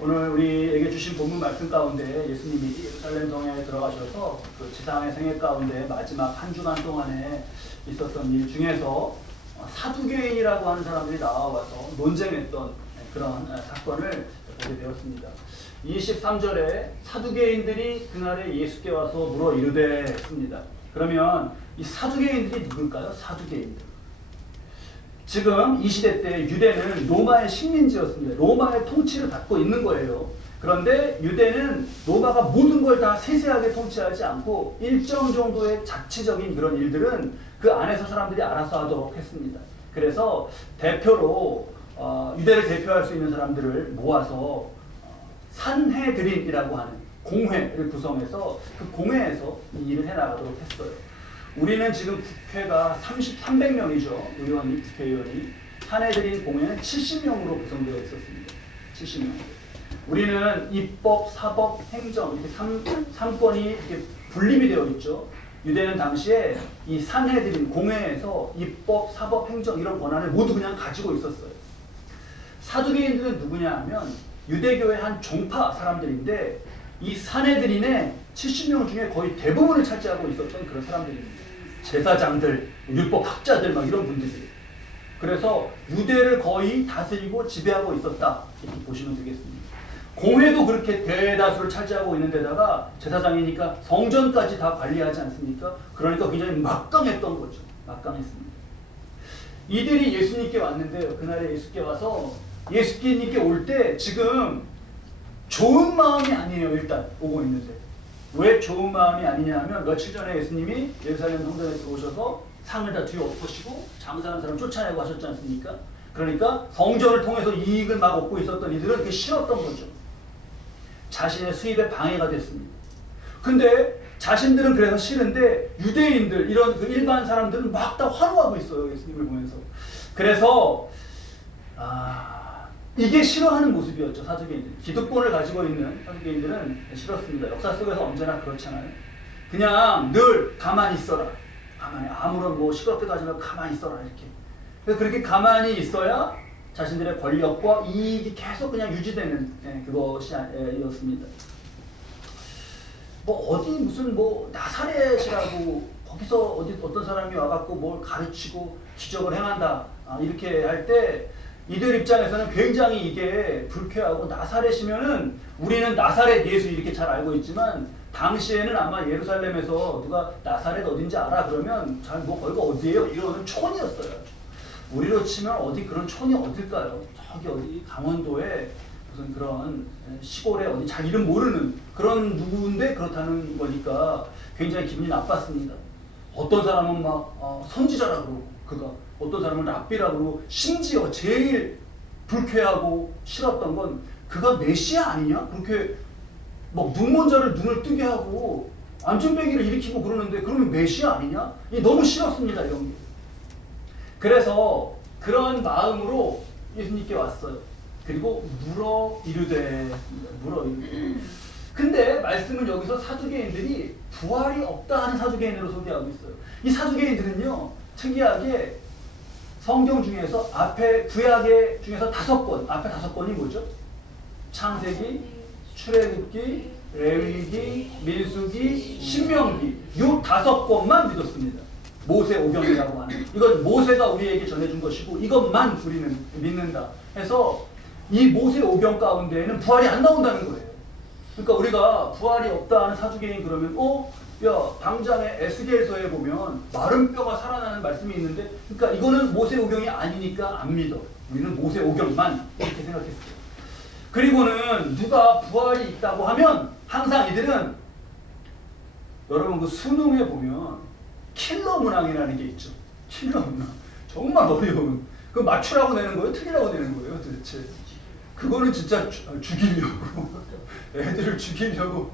오늘 우리에게 주신 본문 말씀 가운데 예수님이 예루살렘 성에 들어가셔서 그 지상의 생애 가운데 마지막 한 주간 동안에 있었던 일 중에서 사두개인이라고 하는 사람들이 나와서 논쟁했던 그런 사건을 보게 되었습니다. 23절에 사두개인들이 그날에 예수께 와서 물어 이르되 했습니다. 그러면 이 사두개인들이 누굴까요? 사두개인들. 지금 이 시대 때 유대는 로마의 식민지였습니다. 로마의 통치를 받고 있는 거예요. 그런데 유대는 로마가 모든 걸 다 세세하게 통치하지 않고 일정 정도의 자치적인 그런 일들은 그 안에서 사람들이 알아서 하도록 했습니다. 그래서 대표로 유대를 대표할 수 있는 사람들을 모아서 산헤드린이라고 하는 공회를 구성해서 그 공회에서 이 일을 해나가도록 했어요. 우리는 지금 국회가 300명이죠. 국회의원이. 산헤드린 공회는 70명으로 구성되어 있었습니다. 70명. 우리는 입법, 사법, 행정 이렇게 3권이 이렇게 분립이 되어 있죠. 유대는 당시에 이 산헤드린 공회에서 입법, 사법, 행정 이런 권한을 모두 그냥 가지고 있었어요. 사두개인들은 누구냐 하면 유대교의 한 종파 사람들인데 이 산헤드린의 70명 중에 거의 대부분을 차지하고 있었던 그런 사람들입니다. 제사장들, 율법학자들 막 이런 분들이. 그래서 유대를 거의 다스리고 지배하고 있었다 이렇게 보시면 되겠습니다. 공회도 그렇게 대다수를 차지하고 있는 데다가 제사장이니까 성전까지 다 관리하지 않습니까? 그러니까 굉장히 막강했던 거죠. 막강했습니다. 이들이 예수님께 왔는데요. 그날에 예수께 와서 예수님께 올 때 지금 좋은 마음이 아니에요. 일단 오고 있는데. 왜 좋은 마음이 아니냐 하면 며칠 전에 예수님이 예루살렘 성전에 들어오셔서 상을 다 뒤에 엎으시고 장사하는 사람 쫓아내고 하셨지 않습니까? 그러니까 성전을 통해서 이익을 막 얻고 있었던 이들은 그게 싫었던 거죠. 자신의 수입에 방해가 됐습니다. 근데 자신들은 그래서 싫은데 유대인들 이런 그 일반 사람들은 막 다 화로하고 있어요. 예수님을 보면서. 그래서 이게 싫어하는 모습이었죠. 사두개인들. 기득권을 가지고 있는 사두개인들은 싫었습니다. 역사 속에서 언제나 그렇잖아요. 그냥 늘 가만히 있어라. 가만히 아무런 뭐 시끄럽게도 하지 말고 가만히 있어라 이렇게. 그래서 그렇게 가만히 있어야 자신들의 권력과 이익이 계속 그냥 유지되는 그것이었습니다. 뭐 어디 무슨 뭐 나사렛이라고 거기서 어떤 사람이 와갖고 뭘 가르치고 기적을 행한다 이렇게 할 때 이들 입장에서는 굉장히 이게 불쾌하고 나사렛이면은 우리는 나사렛 예수 이렇게 잘 알고 있지만 당시에는 아마 예루살렘에서 누가 나사렛 어딘지 알아 그러면 잘 뭐 거기가 어디예요? 이러는 촌이었어요. 우리로 치면 어디 그런 촌이 어딜까요? 저기 어디 강원도에 무슨 그런 시골에 어디 잘 이름 모르는 그런 누구인데 그렇다는 거니까 굉장히 기분이 나빴습니다. 어떤 사람은 막 선지자라고 그가 어떤 사람은 랍비라고 그러고 심지어 제일 불쾌하고 싫었던 건 그가 메시아 아니냐? 그렇게 막 눈먼자를 눈을 뜨게 하고 안전뱅이를 일으키고 그러는데 그러면 메시아 아니냐? 이게 너무 싫었습니다. 이런 게. 그래서 그런 마음으로 예수님께 왔어요. 그리고 물어 이르되. 근데 말씀은 여기서 사두개인들이 부활이 없다 하는 사두개인으로 소개하고 있어요. 이 사두개인들은요 특이하게 성경 중에서 앞에 구약의 중에서 5권, 앞에 5권이 뭐죠? 창세기, 출애굽기, 레위기, 민수기, 신명기 이 5권만 믿었습니다. 모세오경이라고 하는 이건 모세가 우리에게 전해준 것이고 이것만 우리는 믿는다 해서 이 모세오경 가운데에는 부활이 안 나온다는 거예요. 그러니까 우리가 부활이 없다 하는 사두개인 그러면 야 당장에 에스겔서에 보면 마른 뼈가 살아나는 말씀이 있는데 그러니까 이거는 모세오경이 아니니까 안 믿어. 우리는 모세오경만 이렇게 생각했어요. 그리고는 누가 부활이 있다고 하면 항상 이들은 여러분 그 수능에 보면 킬러 문항이라는 게 있죠. 킬러 문항. 정말 어려운. 그 맞추라고 내는 거예요? 틀리라고 내는 거예요? 도대체. 그거는 진짜 죽이려고. 애들을 죽이려고.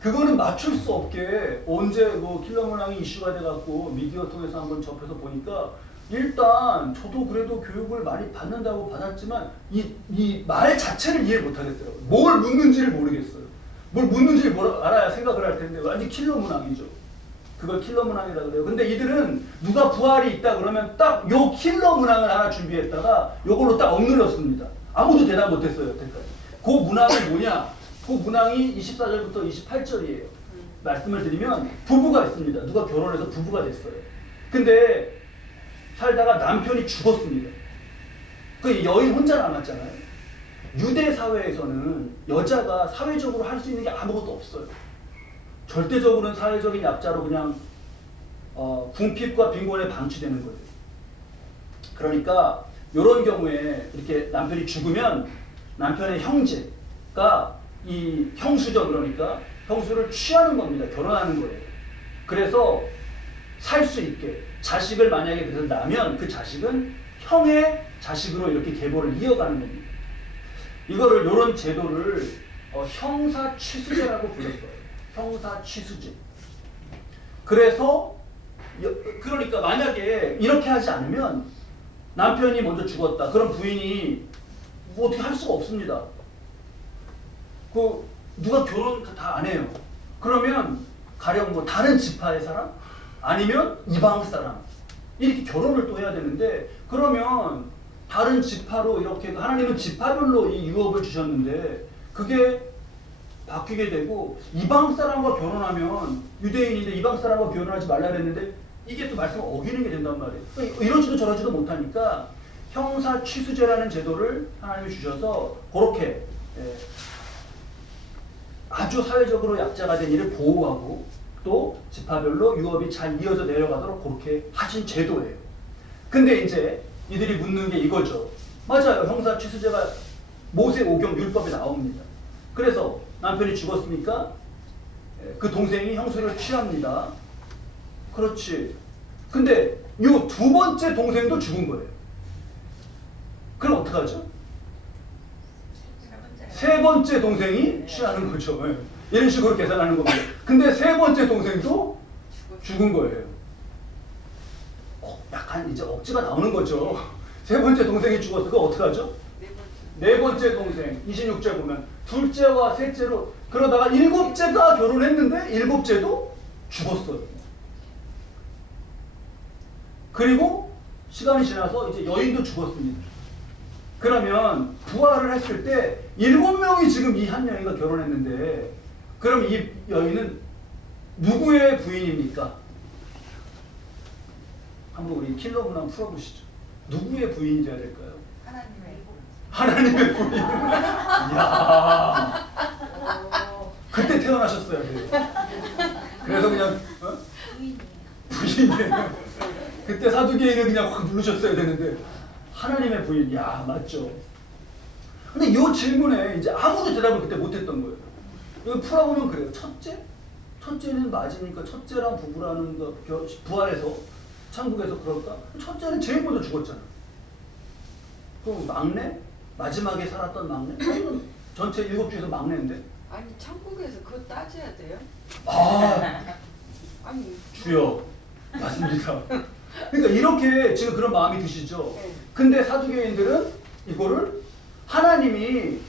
그거는 맞출 수 없게 언제 뭐 킬러 문항이 이슈가 돼갖고 미디어 통해서 한번 접해서 보니까 일단 저도 그래도 교육을 많이 받는다고 받았지만 이 말 자체를 이해 못하겠더라고요. 뭘 묻는지를 모르겠어요. 뭘 묻는지를 알아야 생각을 할 텐데 완전 킬러 문항이죠. 그걸 킬러 문항이라고 그래요. 근데 이들은 누가 부활이 있다 그러면 딱 요 킬러 문항을 하나 준비했다가 요걸로 딱 억눌렀습니다. 아무도 대답 못했어요 여태까지. 그 문항이 뭐냐? 그 문항이 24절부터 28절이에요. 말씀을 드리면 부부가 있습니다. 누가 결혼해서 부부가 됐어요. 근데 살다가 남편이 죽었습니다. 그 여인 혼자 남았잖아요. 유대 사회에서는 여자가 사회적으로 할 수 있는 게 아무것도 없어요. 절대적으로는 사회적인 약자로 그냥 궁핍과 빈곤에 방치되는 거예요. 그러니까 이런 경우에 이렇게 남편이 죽으면 남편의 형제가 이 형수죠. 그러니까 형수를 취하는 겁니다. 결혼하는 거예요. 그래서 살 수 있게 자식을 만약에 그래서 나면 그 자식은 형의 자식으로 이렇게 계보를 이어가는 겁니다. 이거를 이런 제도를 형사취수제라고 불렀어요. 형사취수제. 그래서 그러니까 만약에 이렇게 하지 않으면 남편이 먼저 죽었다. 그럼 부인이 뭐 어떻게 할 수가 없습니다. 그 누가 결혼 다 안 해요. 그러면 가령 뭐 다른 지파의 사람 아니면 이방 사람 이렇게 결혼을 또 해야 되는데 그러면 다른 지파로 이렇게 하나님은 지파별로 이 유업을 주셨는데 그게 바뀌게 되고 이방 사람과 결혼하면 유대인인데 이방 사람과 결혼하지 말라 그랬는데 이게 또 말씀을 어기는 게 된단 말이에요. 그러니까 이러지도 저러지도 못하니까 형사 취수제라는 제도를 하나님이 주셔서 그렇게 아주 사회적으로 약자가 된 이를 보호하고 또 지파별로 유업이 잘 이어져 내려가도록 그렇게 하신 제도예요. 근데 이제 이들이 묻는 게 이거죠. 맞아요. 형사 취수제가 모세 오경 율법에 나옵니다. 그래서 남편이 죽었으니까 그 동생이 형수를 취합니다. 그렇지. 근데 요 두 번째 동생도 죽은 거예요. 그럼 어떡하죠? 세 번째 동생이 취하는 거죠. 이런 식으로 계산하는 겁니다. 근데 세 번째 동생도 죽은 거예요. 약간 이제 억지가 나오는 거죠. 세 번째 동생이 죽었어. 그거 어떡하죠? 네 번째 동생 26절 보면 둘째와 셋째로 그러다가 일곱째가 결혼했는데 일곱째도 죽었어요. 그리고 시간이 지나서 이제 여인도 죽었습니다. 그러면 부활을 했을 때 7명이 지금 이 한 여인과 결혼했는데 그럼 이 여인은 누구의 부인입니까? 한번 우리 킬러분 한번 풀어보시죠. 누구의 부인이 돼야 될까요? 하나님의 부인. 이야. 그때 태어나셨어야 돼요. 그래서 그냥 부인이에요. 그때 사두개인을 그냥 확 누르셨어야 되는데 하나님의 부인. 야, 맞죠. 근데 이 질문에 이제 아무도 대답을 그때 못했던 거예요. 이거 풀어보면 그래요. 첫째는 맞으니까 첫째랑 부부라는 거 부활해서 천국에서 그럴까? 첫째는 제일 먼저 죽었잖아. 그럼 막내? 마지막에 살았던 막내? 전체 7 중에서 막내인데? 아니 천국에서 그거 따져야 돼요? 아니 주여 맞습니다. 그러니까 이렇게 지금 그런 마음이 드시죠? 네. 근데 사두개인들은 이거를 하나님이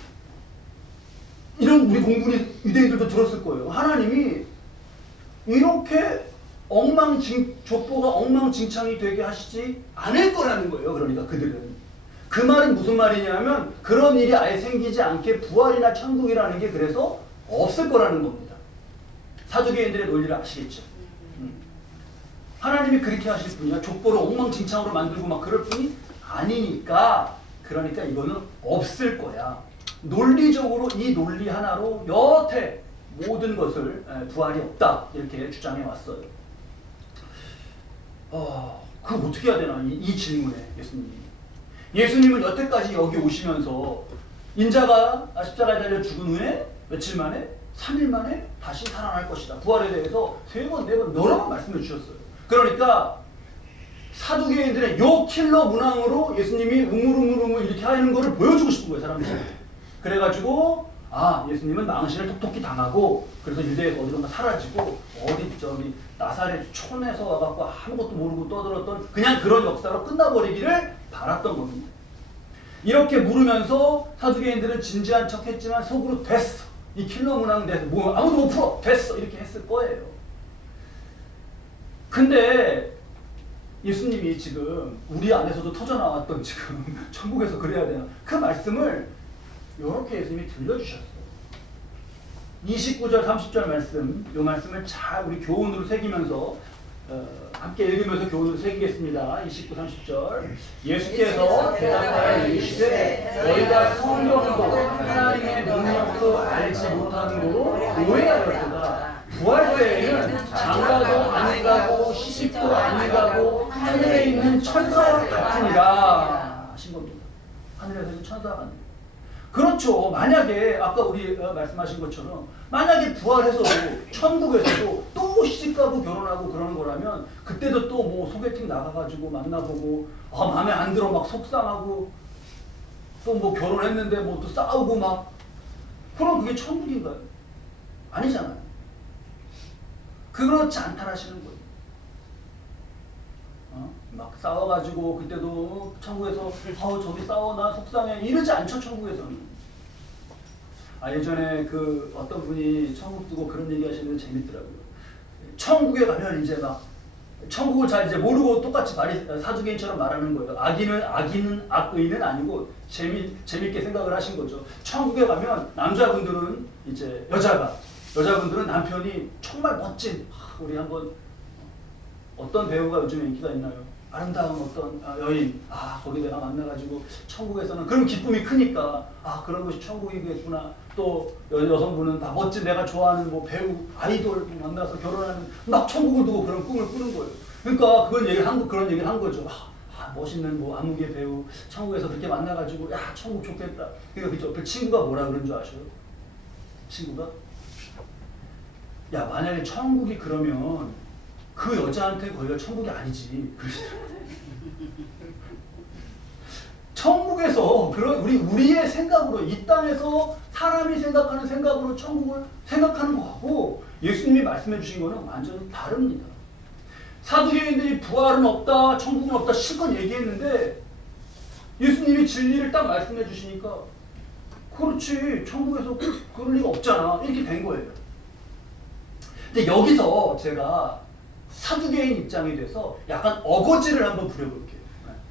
이런 우리 공부니 유대인들도 들었을 거예요. 하나님이 이렇게 족보가 엉망진창이 되게 하시지 않을 거라는 거예요. 그러니까 그들은. 그 말은 무슨 말이냐면 그런 일이 아예 생기지 않게 부활이나 천국이라는 게 그래서 없을 거라는 겁니다. 사두개인들의 논리를 아시겠죠? 하나님이 그렇게 하실 분이야. 족보를 엉망진창으로 만들고 막 그럴 분이 아니니까 그러니까 이거는 없을 거야. 논리적으로 이 논리 하나로 여태 모든 것을 부활이 없다 이렇게 주장해 왔어요. 그럼 어떻게 해야 되나 이 질문에 예수님은 여태까지 여기 오시면서 인자가 십자가에 달려 죽은 후에 며칠 만에 3일 만에 다시 살아날 것이다. 부활에 대해서 3번, 4번 여러 번 말씀해 주셨어요. 그러니까 사두개인들의 요 킬러 문항으로 예수님이 우물우물 이렇게 하는 거를 보여주고 싶은 거예요. 사람들이. 그래가지고 예수님은 망신을 톡톡히 당하고 그래서 유대에서 어디론가 사라지고 어디 나사렛 촌에서 와갖고 아무것도 모르고 떠들었던 그냥 그런 역사로 끝나버리기를 바랐던 겁니다. 이렇게 물으면서 사두개인들은 진지한 척 했지만 속으로 됐어. 이 킬러 문항 돼서 뭐 아무도 못 풀어. 됐어. 이렇게 했을 거예요. 근데 예수님이 지금 우리 안에서도 터져나왔던 지금 천국에서 그래야 되나 그 말씀을 이렇게 예수님이 들려주셨어요. 29절 30절 말씀, 이 말씀을 잘 우리 교훈으로 새기면서 함께 읽으면서 교훈으로 새기겠습니다. 29, 30절. 예수께서 대답하여 이르시되 너희가 성경도 하나님의 능력도 알지 못하는 거로 오해하였도다. 부활 때에는 장가도 안 가고 시집도 안 가고 하늘에 있는 천사와 같으니라 하신 겁니다. 하늘에서 있는 천사와 같으니라. 그렇죠. 만약에 아까 우리 말씀하신 것처럼 만약에 부활해서도 천국에서도 또 시집가고 결혼하고 그러는 거라면 그때도 또 뭐 소개팅 나가가지고 만나보고 마음에 안 들어 막 속상하고 또 뭐 결혼했는데 뭐 또 싸우고 막 그럼 그게 천국인가요? 아니잖아요. 그렇지 않다라시는 거예요. 막 싸워가지고 그때도 천국에서 저기 싸워 나 속상해 이러지 않죠. 천국에서는. 예전에 그 어떤 분이 천국 두고 그런 얘기 하시는데 재밌더라고요. 천국에 가면 이제 막 천국을 잘 이제 모르고 똑같이 사두개인처럼 말하는 거예요. 악의는 아니고 재밌게 생각을 하신 거죠. 천국에 가면 남자분들은 이제 여자분들은 남편이 정말 멋진 우리 한번 어떤 배우가 요즘에 인기가 있나요? 아름다운 어떤 여인, 거기 내가 만나가지고 천국에서는 그런 기쁨이 크니까 그런 것이 천국이겠구나. 또 여성분은 다 멋진 내가 좋아하는 뭐 배우, 아이돌 만나서 결혼하는 막 천국을 두고 그런 꿈을 꾸는 거예요. 그러니까 그런 얘기를 한 거죠. 멋있는 뭐 암흑의 배우 천국에서 그렇게 만나가지고 천국 좋겠다. 그러니까 그 옆에 친구가 뭐라 그런 줄 아셔요? 친구가 만약에 천국이 그러면 그 여자한테 거기가 천국이 아니지. 천국에서 우리의 생각으로 이 땅에서 사람이 생각하는 생각으로 천국을 생각하는 거하고 예수님이 말씀해 주신 거는 완전히 다릅니다. 사두개인들이 부활은 없다, 천국은 없다 실컷 얘기했는데 예수님이 진리를 딱 말씀해 주시니까 그렇지 천국에서 그럴 리가 없잖아 이렇게 된 거예요. 근데 여기서 제가 사두개인 입장에 대해서 약간 어거지를 한번 부려볼게요.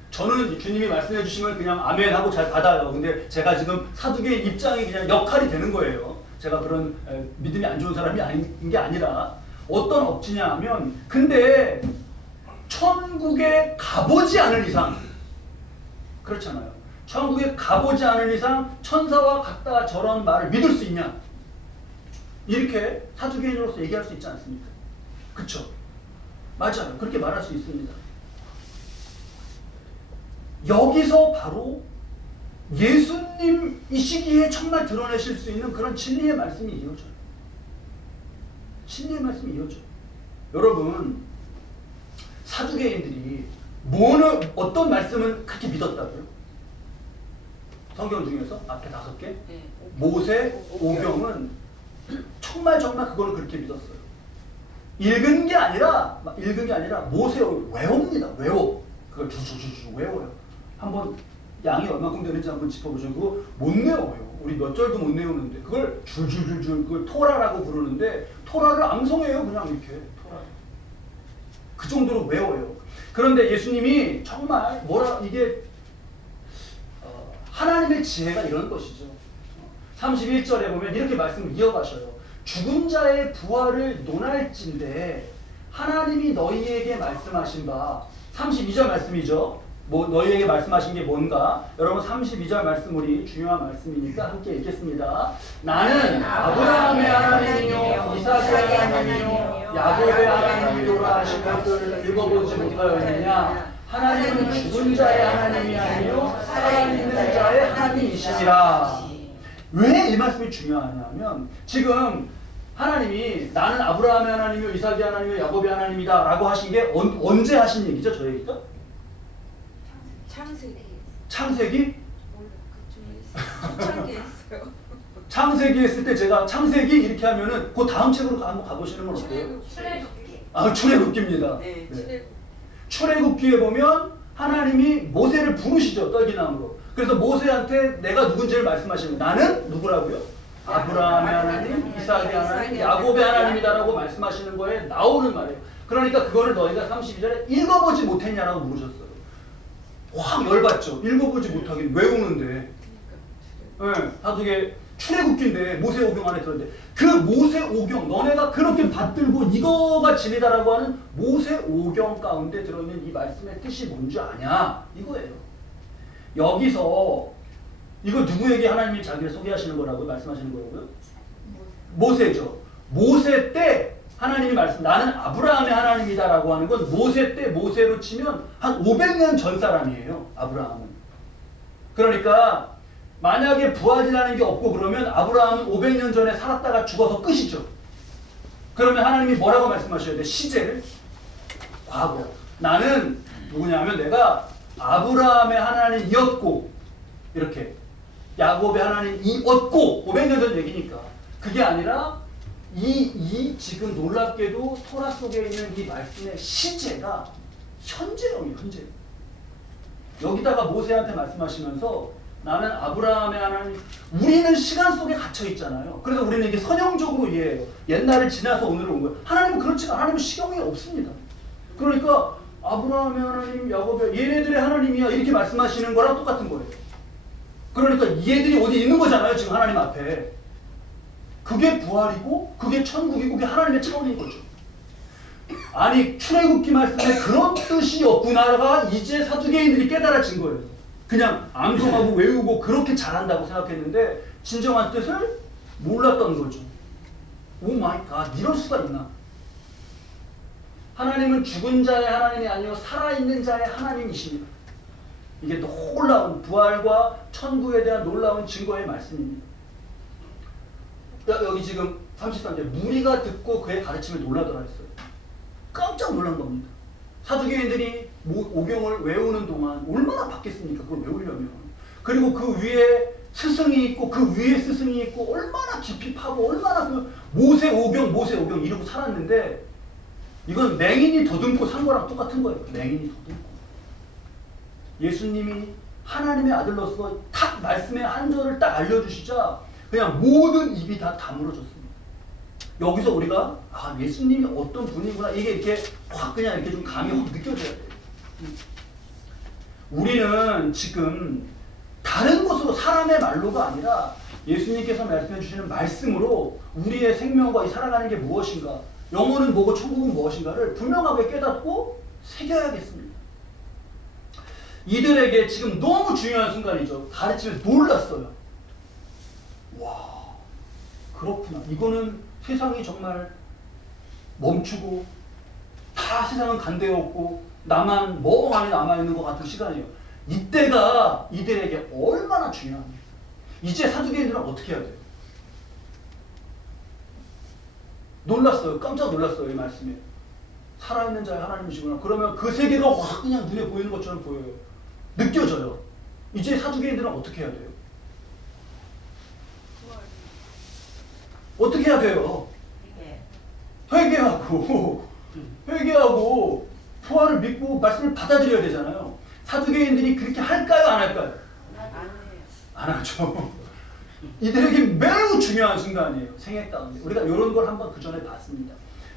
저는 주님이 말씀해 주시면 그냥 아멘 하고 잘 받아요. 근데 제가 지금 사두개인 입장이 그냥 역할이 되는 거예요. 제가 그런 믿음이 안 좋은 사람이 아닌 게 아니라 어떤 억지냐 하면 근데 천국에 가보지 않을 이상 그렇잖아요. 천국에 가보지 않을 이상 천사와 같다 저런 말을 믿을 수 있냐? 이렇게 사두개인으로서 얘기할 수 있지 않습니까? 그렇죠? 맞아요. 그렇게 말할 수 있습니다. 여기서 바로 예수님 이 시기에 정말 드러내실 수 있는 그런 진리의 말씀이 이어져요. 진리의 말씀이 이어져요. 여러분 사두개인들이 어떤 말씀을 그렇게 믿었다고요? 성경 중에서 앞에 5개 모세, 오경은 정말 그거는 그렇게 믿었어요. 읽은 게 아니라 모세 외웁니다. 그걸 주주주 외워요. 한번 양이 얼마큼 되는지 한번 짚어보시고 그거 못 외워요. 우리 몇 절도 못 외우는데 그걸 줄줄줄줄 그걸 토라라고 부르는데 토라를 암송해요. 그냥 이렇게 토라. 그 정도로 외워요. 그런데 예수님이 정말 이게 하나님의 지혜가 이런 것이죠. 31절에 보면 이렇게 말씀을 이어가셔요. 죽은 자의 부활을 논할진대 하나님이 너희에게 말씀하신 바 32절 말씀이죠. 너희에게 말씀하신 게 뭔가? 여러분 32절 말씀 우리 중요한 말씀이니까 함께 읽겠습니다. 나는 아브라함의 하나님이요 이삭의 하나님이요 야곱의 하나님이로라 하신 것을 읽어보지 못하였느냐? 하나님은 죽은 자의 하나님이 아니요 살아있는 자의 하나님이시니라. 왜 이 말씀이 중요하냐면 지금 하나님이 나는 아브라함의 하나님이요 이삭의 하나님이요 야곱의 하나님이다 라고 하신 게 언제 하신 얘기죠? 저 얘기가? 창세기? 창세기 했을 때 제가 창세기 이렇게 하면은 그 다음 책으로 한번 가보시는 건 어때요? 출애굽기입니다. 네. 출애굽기에 보면 하나님이 모세를 부르시죠. 떨기나무로. 그래서 모세한테 내가 누군지를 말씀하시는 거예요. 나는 누구라고요? 아브라함의 하나님, 이삭의 하나님, 야곱의 하나님이다라고 말씀하시는 거에 나오는 말이에요. 그러니까 그거를 너희가 32절에 읽어보지 못했냐라고 물으셨어요. 확 열받죠. 읽어보지 못하긴 외우는데. 예, 사두개 출애굽기인데 모세오경 안에 들었는데 그 모세오경 너네가 그렇게 받들고 이거가 진리다라고 하는 모세오경 가운데 들어있는 이 말씀의 뜻이 뭔지 아냐 이거예요. 여기서 이거 누구에게 하나님이 자기를 소개하시는 거라고 말씀하시는 거라고요? 모세죠. 모세 때 하나님이 나는 아브라함의 하나님이다라고 하는 건 모세 때 모세로 치면 한 500년 전 사람이에요. 아브라함은. 그러니까 만약에 부활이라는 게 없고 그러면 아브라함은 500년 전에 살았다가 죽어서 끝이죠. 그러면 하나님이 뭐라고 말씀하셔야 돼? 시제를? 과거. 나는 누구냐면 내가 아브라함의 하나님이었고 이렇게 야곱의 하나님이었고 500년 전 얘기니까 그게 아니라 이 지금 놀랍게도 토라 속에 있는 이 말씀의 시제가 현재형이에요. 현재. 여기다가 모세한테 말씀하시면서 나는 아브라함의 하나님, 우리는 시간 속에 갇혀 있잖아요. 그래서 우리는 이게 선형적으로 이해해요. 옛날을 지나서 오늘로 온 거예요. 하나님은 그렇지 않아요. 하나님은 시경이 없습니다. 그러니까 아브라함의 하나님, 야곱의 얘네들의 하나님이야 이렇게 말씀하시는 거랑 똑같은 거예요. 그러니까 얘들이 어디 있는 거잖아요. 지금 하나님 앞에. 그게 부활이고 그게 천국이고 그게 하나님의 차원인 거죠. 아니 출애굽기 말씀에 그런 뜻이 없구나가 이제 사두개인들이 깨달아진 거예요. 그냥 암송하고 외우고 그렇게 잘한다고 생각했는데 진정한 뜻을 몰랐던 거죠. 오 마이 갓, 이럴 수가 있나? 하나님은 죽은 자의 하나님이 아니요 살아있는 자의 하나님이십니다. 이게 놀라운 부활과 천국에 대한 놀라운 증거의 말씀입니다. 여기 지금 33절 무리가 듣고 그의 가르침을 놀라더라 했어요. 깜짝 놀란 겁니다. 사두개인들이 오경을 외우는 동안 얼마나 받겠습니까? 그걸 외우려면. 그리고 그 위에 스승이 있고 그 위에 스승이 있고 얼마나 깊이 파고 얼마나 그 모세오경 이러고 살았는데 이건 맹인이 더듬고 산 거랑 똑같은 거예요. 맹인이 더듬고. 예수님이 하나님의 아들로서 탁 말씀의 한 절을 딱 알려주시자 그냥 모든 입이 다 다물어졌습니다. 여기서 우리가 예수님이 어떤 분이구나 이게 이렇게 확 그냥 이렇게 좀 감이 확 느껴져야 돼요. 우리는 지금 다른 것으로 사람의 말로가 아니라 예수님께서 말씀해 주시는 말씀으로 우리의 생명과 이 살아가는 게 무엇인가, 영혼은 뭐고 천국은 무엇인가를 분명하게 깨닫고 새겨야겠습니다. 이들에게 지금 너무 중요한 순간이죠. 가르침에 놀랐어요. 와, 그렇구나. 이거는 세상이 정말 멈추고 다 세상은 간대없고 나만 멍하니 남아있는 것 같은 시간이에요. 이때가 이들에게 얼마나 중요합니까? 이제 사두개인들은 어떻게 해야 돼요? 놀랐어요. 깜짝 놀랐어요. 이 말씀에. 살아있는 자의 하나님이시구나. 그러면 그 세계가 확 그냥 눈에 보이는 것처럼 보여요. 느껴져요. 이제 사두개인들은 어떻게 해야 돼요? 어떻게 해야 돼요? 회개하고 부활을 믿고 말씀을 받아들여야 되잖아요. 사두개인들이 그렇게 할까요? 안 할까요? 안 하죠. 이들에게 매우 중요한 순간이에요. 생애 가운데. 우리가 이런 걸 한번 그 전에 봤습니다.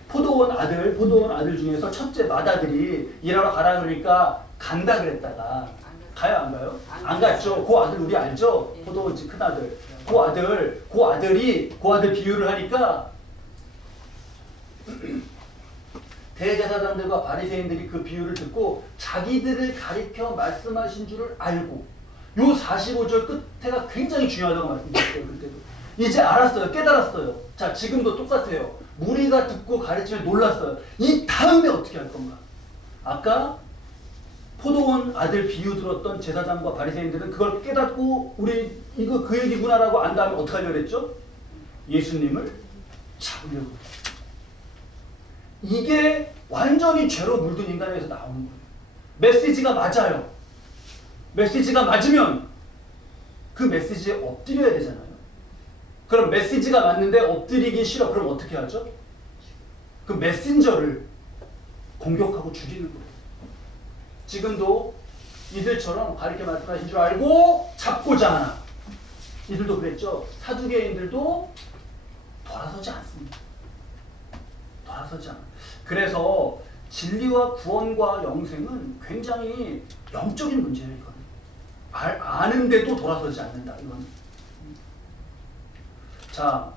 포도원 아들 중에서 첫째 맏아들이 일하러 가라 그러니까 간다 그랬다가 가요 안 가요? 안 갔죠. 그 아들 우리 알죠? 포도원집 큰 아들. 그 아들 비유를 하니까 대제사장들과 바리새인들이 그 비유를 듣고 자기들을 가리켜 말씀하신 줄을 알고 요 45절 끝에가 굉장히 중요하다고 말씀드렸어요. 그때도. 이제 알았어요. 깨달았어요. 자, 지금도 똑같아요. 무리가 듣고 가르치면 놀랐어요. 이 다음에 어떻게 할 건가? 아까 포도원 아들 비유 들었던 제사장과 바리새인들은 그걸 깨닫고 우리 이거 그 얘기구나라고 안 다음에 어떻게 하려고 했죠? 예수님을 잡으려고. 이게 완전히 죄로 물든 인간에서 나오는 거예요. 메시지가 맞아요. 메시지가 맞으면 그 메시지에 엎드려야 되잖아요. 그럼 메시지가 맞는데 엎드리기 싫어. 그럼 어떻게 하죠? 그 메신저를 공격하고 죽이는 거예요. 지금도 이들처럼 가르쳐 말씀하신 줄 알고 잡고자 하나. 이들도 그랬죠. 사두개인들도 돌아서지 않습니다. 돌아서지 않아요. 그래서 진리와 구원과 영생은 굉장히 영적인 문제예요. 이거는. 아는데도 돌아서지 않는다. 이건 자,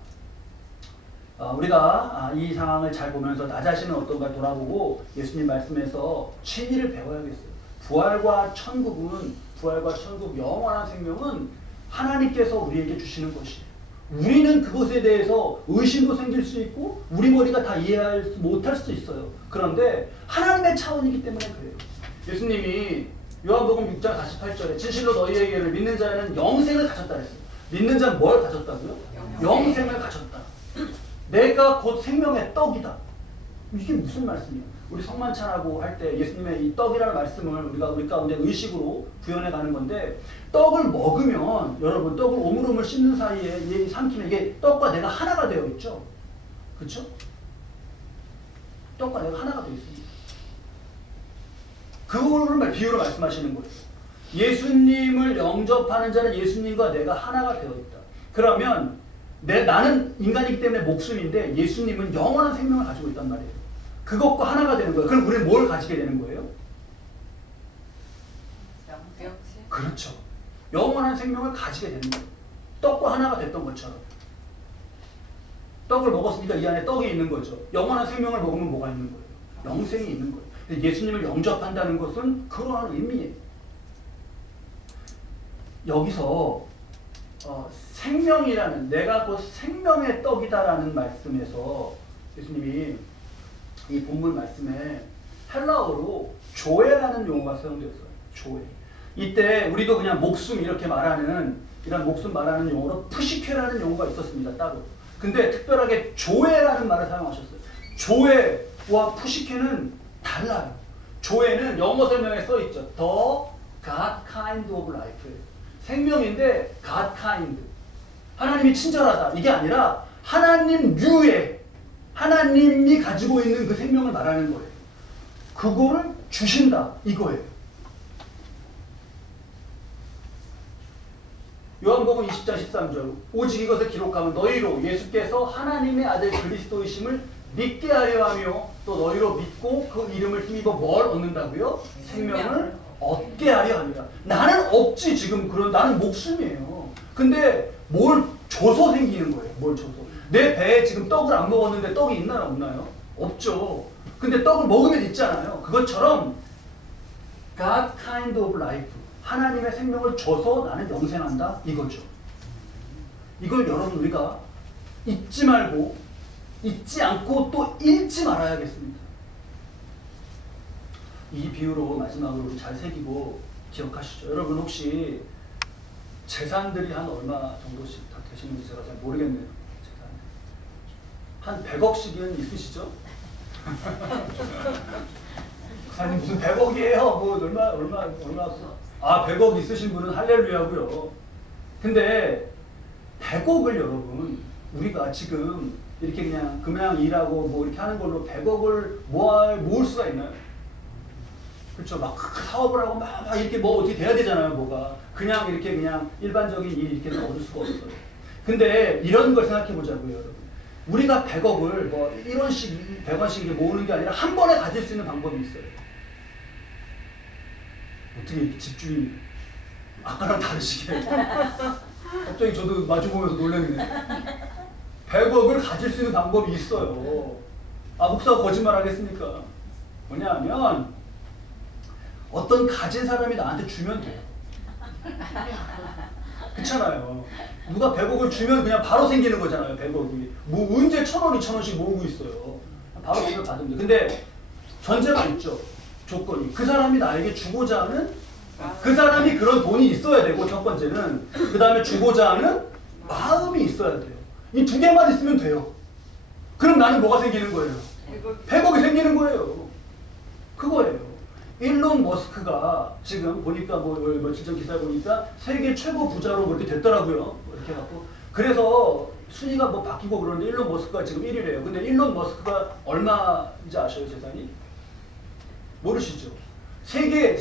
우리가 이 상황을 잘 보면서 나 자신은 어떤가 돌아보고 예수님 말씀에서 진리를 배워야겠어요. 부활과 천국, 영원한 생명은 하나님께서 우리에게 주시는 것이에요. 우리는 그것에 대해서 의심도 생길 수 있고 우리 머리가 다 못할 수 있어요. 그런데 하나님의 차원이기 때문에 그래요. 예수님이 요한복음 6장 48절에 진실로 너희에게를 믿는 자는 영생을 가졌다 했어요. 믿는 자는 뭘 가졌다고요? 영생을 가졌다. 내가 곧 생명의 떡이다. 이게 무슨 말씀이에요? 우리 성만찬하고 할 때 예수님의 이 떡이라는 말씀을 우리가 우리 가운데 의식으로 구현해 가는 건데, 떡을 먹으면 여러분 떡을 오물오물 씹는 사이에 삼키면 이게 떡과 내가 하나가 되어 있죠. 그렇죠? 떡과 내가 하나가 되어 있습니다. 그거를 비유로 말씀하시는 거예요. 예수님을 영접하는 자는 예수님과 내가 하나가 되어 있다. 그러면 나는 인간이기 때문에 목숨인데 예수님은 영원한 생명을 가지고 있단 말이에요. 그것과 하나가 되는 거예요. 그럼 우리는 뭘 가지게 되는 거예요? 영생. 그렇죠. 영원한 생명을 가지게 되는 거예요. 떡과 하나가 됐던 것처럼. 떡을 먹었으니까 이 안에 떡이 있는 거죠. 영원한 생명을 먹으면 뭐가 있는 거예요? 영생이 있는 거예요. 근데 예수님을 영접한다는 것은 그러한 의미예요. 여기서 생명이라는, 내가 곧 생명의 떡이다라는 말씀에서 예수님이 이 본문 말씀에 헬라어로 조회라는 용어가 사용되었어요. 조회. 이때 우리도 그냥 목숨 이렇게 말하는, 이런 목숨 말하는 용어로 푸시케라는 용어가 있었습니다. 따로. 근데 특별하게 조회라는 말을 사용하셨어요. 조회와 푸시케는 달라요. 조회는 영어 설명에 써있죠. The God kind of life. 생명인데 God kind. 하나님이 친절하다. 이게 아니라 하나님 류의, 하나님이 가지고 있는 그 생명을 말하는 거예요. 그거를 주신다. 이거예요. 요한복음 20장 13절. 오직 이것을 기록하면 너희로 예수께서 하나님의 아들 그리스도이심을 믿게 하려 하며 또 너희로 믿고 그 이름을 힘입어 뭘 얻는다고요? 생명을 얻게 하려 합니다. 나는 없지 지금. 그런 나는 목숨이에요. 근데 뭘 줘서 생기는 거예요. 뭘 줘서. 내 배에 지금 떡을 안 먹었는데 떡이 있나요? 없나요? 없죠. 근데 떡을 먹으면 있잖아요. 그것처럼 God kind of life. 하나님의 생명을 줘서 나는 영생한다. 이거죠. 이걸 여러분 우리가 잊지 말고, 잊지 않고 또 잃지 말아야겠습니다. 이 비유로 마지막으로 우리 잘 새기고 기억하시죠. 여러분 혹시 재산들이 한 얼마 정도씩 다 되시는지 제가 잘 모르겠네요. 한 100억씩은 있으시죠? 사장님 무슨 100억이에요? 뭐 얼마 100억 있으신 분은 할렐루야고요. 근데 100억을 여러분 우리가 지금 이렇게 그냥 일하고 뭐 이렇게 하는 걸로 100억을 모을 수가 있나요? 그렇죠. 막 사업을 하고 막 이렇게 뭐 어떻게 돼야 되잖아요. 뭐가 그냥 일반적인 일 이렇게 얻을 수가 없어요. 근데 이런 걸 생각해 보자고요, 여러분. 우리가 100억을 뭐 1원씩 100원씩 모으는 게 아니라 한 번에 가질 수 있는 방법이 있어요. 어떻게 이렇게 집중이 아까랑 다르시게 갑자기 저도 마주보면서 놀랐네. 100억을 가질 수 있는 방법이 있어요. 목사가 거짓말 하겠습니까? 뭐냐면 어떤 가진 사람이 나한테 주면 돼요. 그렇잖아요. 누가 100억을 주면 그냥 바로 생기는 거잖아요. 100억이. 뭐 언제 1,000원, 2,000원씩 모으고 있어요. 바로 오면 받으면 돼. 근데 전제가 있죠. 조건이. 그 사람이 나에게 주고자 하는, 그 사람이 그런 돈이 있어야 되고, 첫 번째는. 그 다음에 주고자 하는 마음이 있어야 돼요. 이 두 개만 있으면 돼요. 그럼 나는 뭐가 생기는 거예요? 100억이 생기는 거예요. 그거예요. 일론 머스크가 지금 보니까 며칠 전 기사에 보니까 세계 최고 부자로 그렇게 됐더라고요. 이렇게 갖고. 그래서 순위가 뭐 바뀌고 그러는데 일론 머스크가 지금 1위래요. 근데 일론 머스크가 얼마인지 아셔요, 재산이? 모르시죠? 세계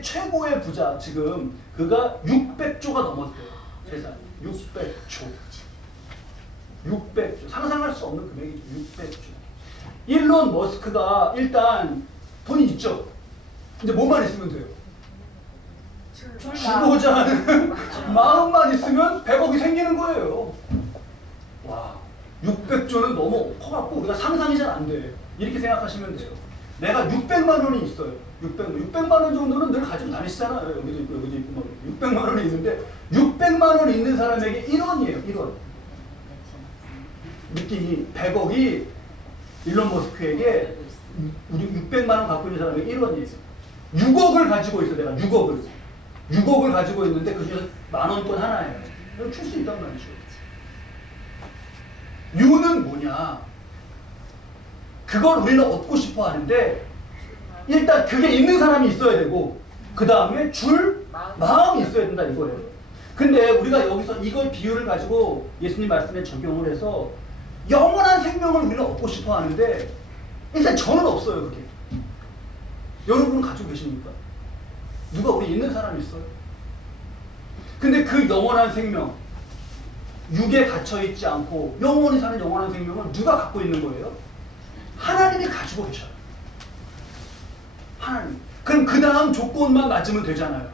최고의 부자, 지금 그가 600조가 넘었대요. 재산이. 600조. 600조. 상상할 수 없는 금액이죠. 600조. 일론 머스크가 일단 돈이 있죠. 근데 뭐만 있으면 돼요? 주고자 하는 마음만 있으면 100억이 생기는 거예요. 와, 600조는 너무 커갖고 우리가 상상이 잘 안 돼. 이렇게 생각하시면 돼요. 내가 600만 원이 있어요. 600만 원 정도는 늘 가지고 다니시잖아요. 여기도 있고 여기도 있고 막 600만 원이 있는데 600만 원 있는 사람에게 1원이에요. 1원. 느낌이 100억이 일론 머스크에게 우리 600만 원 갖고 있는 사람에게 1원이에요. 6억을 가지고 있어 내가 6억을 가지고 있는데 그중에서 만원권 하나예요. 그럼 줄 수 있단 말이죠. 유는 뭐냐? 그걸 우리는 얻고 싶어 하는데 일단 그게 있는 사람이 있어야 되고 그 다음에 줄 마음이 있어야 된다 이거예요. 근데 우리가 여기서 이걸 비유를 가지고 예수님 말씀에 적용을 해서 영원한 생명을 우리는 얻고 싶어 하는데 일단 저는 없어요 그게. 여러분은 가지고 계십니까? 누가 우리 있는 사람이 있어요? 근데 그 영원한 생명 육에 갇혀있지 않고 영원히 사는 영원한 생명을 누가 갖고 있는 거예요? 하나님이 가지고 계셔요. 하나님. 그럼 그 다음 조건만 맞으면 되잖아요.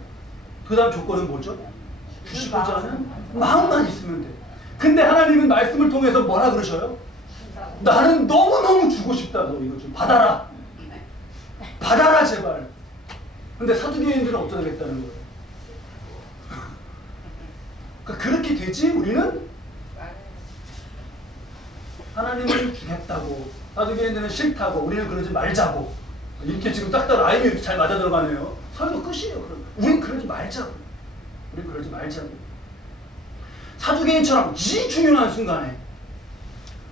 그 다음 조건은 뭐죠? 주시고자 하는 마음만 있으면 돼. 근데 하나님은 말씀을 통해서 뭐라 그러셔요? 나는 너무너무 주고 싶다. 너 이거 좀 받아라. 받아라 제발. 근데 사두개인들은 어쩌겠다는 거예요? 그러니까 그렇게 되지 우리는? 하나님은 주겠다고 사두개인들은 싫다고 우리는 그러지 말자고 이렇게 지금 딱딱 라임이 잘 맞아 들어가네요. 설교 끝이에요. 그럼 우린 그러지 말자고. 우린 그러지 말자고. 사두개인처럼 이 중요한 순간에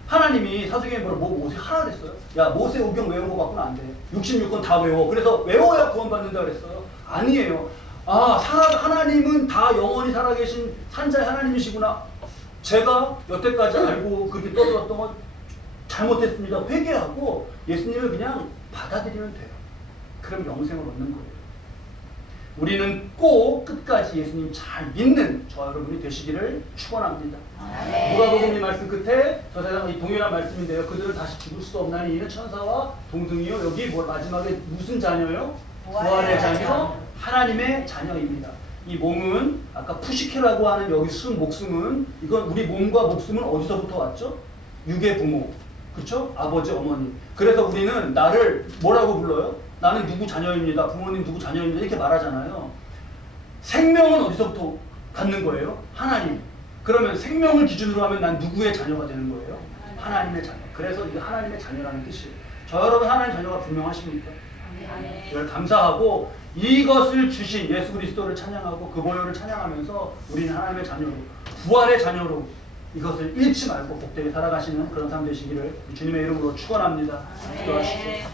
하나님이 사두개인 뭐라 모세 하라 그랬어요. 야 모세 오경 외운 거 갖고는 안 돼. 66권 다 외워. 그래서 외워야 구원받는다 그랬어요. 아니에요. 아 하나님은 다 영원히 살아계신 산자의 하나님이시구나. 제가 여태까지 알고 그렇게 떠들었던 건 잘못했습니다. 회개하고 예수님을 그냥 받아들이면 돼요. 그럼 영생을 얻는 거예요. 우리는 꼭 끝까지 예수님 잘 믿는 저와 여러분이 되시기를 축원합니다. 누가복음 이 말씀 끝에 저 세상 이 동일한 말씀인데요. 그들을 다시 죽을 수도 없나니 이는 천사와 동등이요. 여기 뭐 마지막에 무슨 자녀요? 부활의 자녀, 하나님의 자녀입니다. 이 몸은 아까 푸시케라고 하는 여기 쓴 목숨은 이건 우리 몸과 목숨은 어디서부터 왔죠? 육의 부모, 그렇죠? 아버지, 어머니. 그래서 우리는 나를 뭐라고 불러요? 나는 누구 자녀입니다. 부모님 누구 자녀입니다. 이렇게 말하잖아요. 생명은 어디서부터 받는 거예요? 하나님. 그러면 생명을 기준으로 하면 난 누구의 자녀가 되는 거예요? 하나님의 자녀. 그래서 이게 하나님의 자녀라는 뜻이에요. 저 여러분 하나님 자녀가 분명하십니까? 늘 감사하고 이것을 주신 예수 그리스도를 찬양하고 그 보혈을 찬양하면서 우리는 하나님의 자녀로 부활의 자녀로 이것을 잃지 말고 복되게 살아가시는 그런 삶 되시기를 주님의 이름으로 축원합니다. 기도하시죠.